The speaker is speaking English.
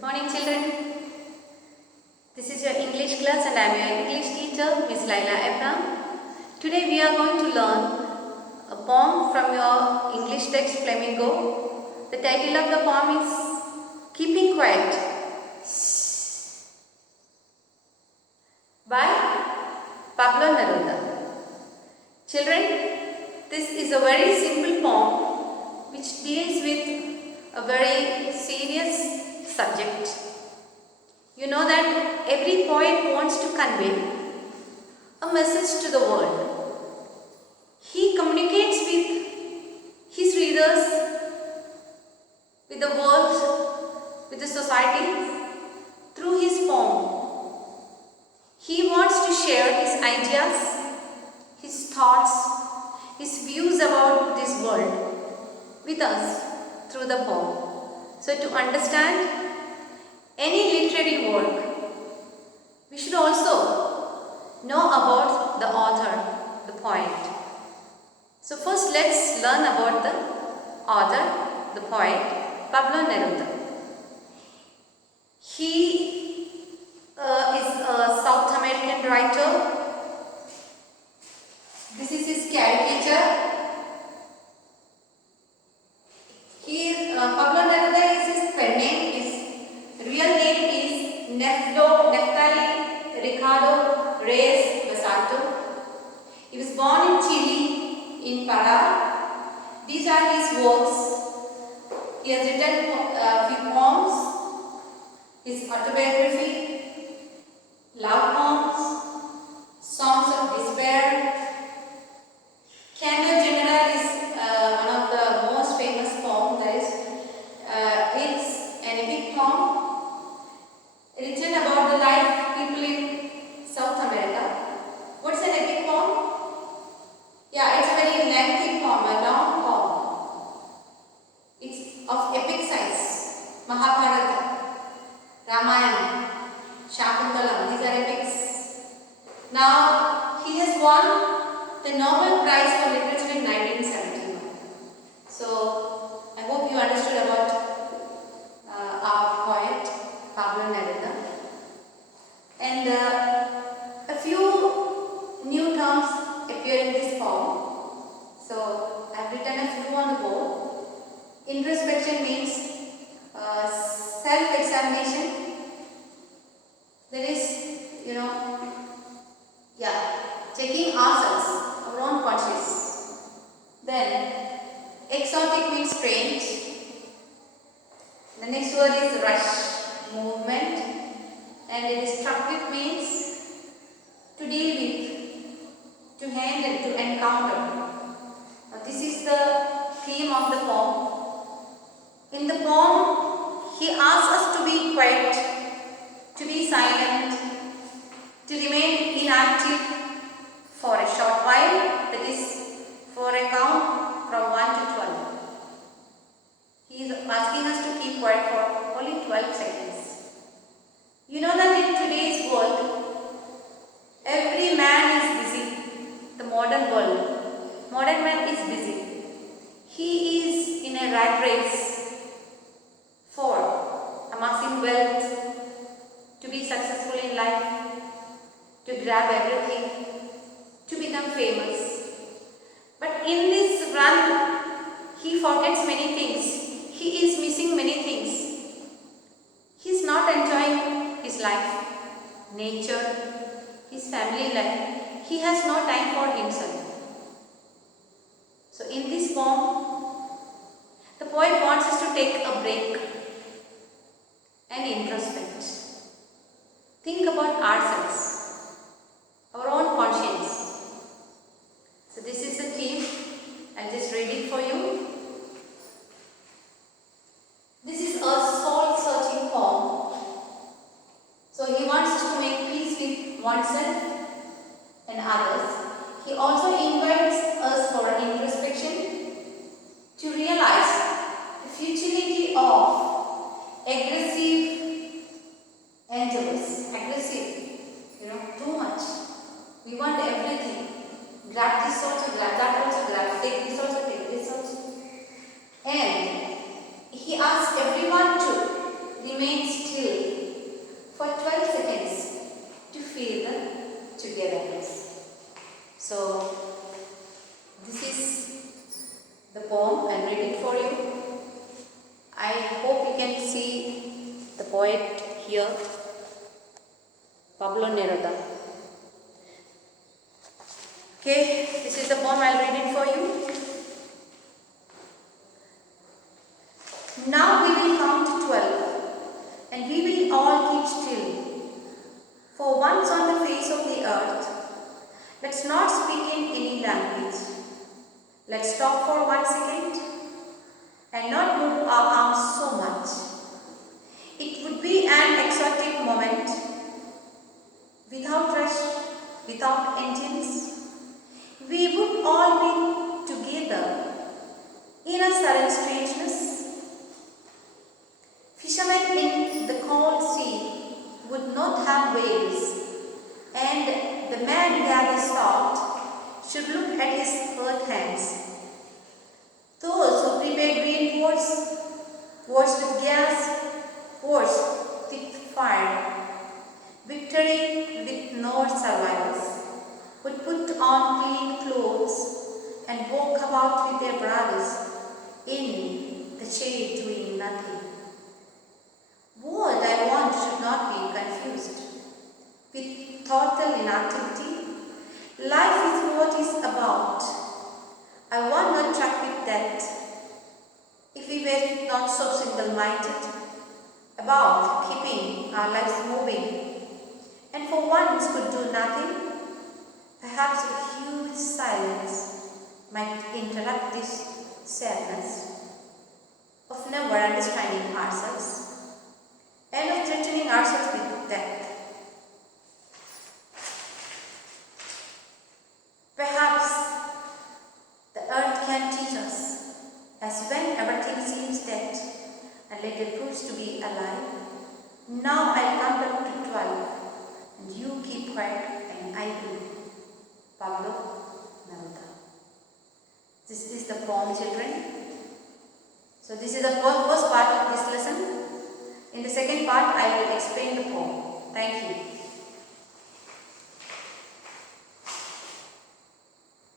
Morning children, this is your English class and I am your English teacher Miss Laila Abraham. Today we are going to learn a poem from your English text Flamingo. The title of the poem is Keeping Quiet by Pablo Neruda. Children, this is a very simple poem which deals with a very serious subject. You know that every poet wants to convey a message to the world. He communicates with his readers, with the world, with the society through his poem. He wants to share his ideas, his thoughts, his views about this world with us through the poem. So to understand any literary work, we should also know about the author, the poet. So first let's learn about the author, the poet, Pablo Neruda. He is a South American writer. This is his caricature. Pablo Neruda is his pen name. His real name is Neftali Ricardo Reyes Basalto. He was born in Chile, in Pará. These are his works. He has written a few poems, his autobiography, love poems, songs of despair. Canto General is one of the most famous poems. That is, it's an epic poem written about the life people in South America. What's an epic poem? Yeah, it's a very lengthy poem, a long poem. It's of epic size. Mahabharata, Ramayana, Shakuntalam, these are epics. Now, he has won the Nobel Prize for Literature in 1971. So, I hope you understood about our poet, Pablo Neruda. And a few new terms appear in this poem. So, I have written a few on the board. Introspection means self-examination. That is, checking ourselves, our own conscious. Then, exotic means strange. The next word is rush, movement. And destructive means to deal with, to handle, to encounter. Now, this is the theme of the poem. In the poem, he asks us to be quiet, to be silent, to remain inactive for a short while, that is for a count from 1 to 12. He is asking us to keep quiet for only 12 seconds. You know that in today's world, every man is busy. The modern world, modern man is busy. He is in a rat race for amassing wealth, to be successful in life, to grab everything, to become famous. But in this run, he forgets many things. He is missing many things. He is not enjoying his life, nature, his family life. He has no time for himself. So in this poem, the poet wants us to take a break and introspect. Think about ourselves, our own conscience. So this is the theme. I'll just read it for you. This is a soul-searching poem. So he wants us to make peace with oneself and others. He also invites us for introspection to realize the futility of aggressive endeavors. Aggressive, too much. We want everything. Grab this also, grab that also, take this also, take this also. And he asks everyone to remain still still for 12 seconds to feel the togetherness. So, this is the poem. I read it for you. I hope you can see the poet here, Pablo Neruda. Okay, this is the poem. I'll read it for you. Now we will count to 12, and we will all keep still. For once on the face of the earth, let's not speak in any language. Let's stop for 1 second and not move our arms so much. It would be an exotic moment, without rush, without engines. We would all be together in a sudden strangeness. Fishermen in the cold sea would not have whales, and the man gathers salt should look at his hurt hands. Those who prepare green pots, pots with gas, pots with fire, victory with no survivors, would put on clean clothes and walk about with their brothers in the shade doing nothing. What I want should not be confused with total inactivity. Life is what is about. I want not track with that. If we were not so single-minded about keeping our lives moving, and for once could do nothing, perhaps a huge silence might interrupt this sadness of never understanding ourselves and of threatening ourselves with death. Perhaps the earth can teach us, as when everything seems dead and later proves to be alive. Now I'll count up to 12, and you keep quiet and I do. Pablo Neruda. This is the poem, children. So this is the first part of this lesson. In the second part, I will explain the poem. Thank you.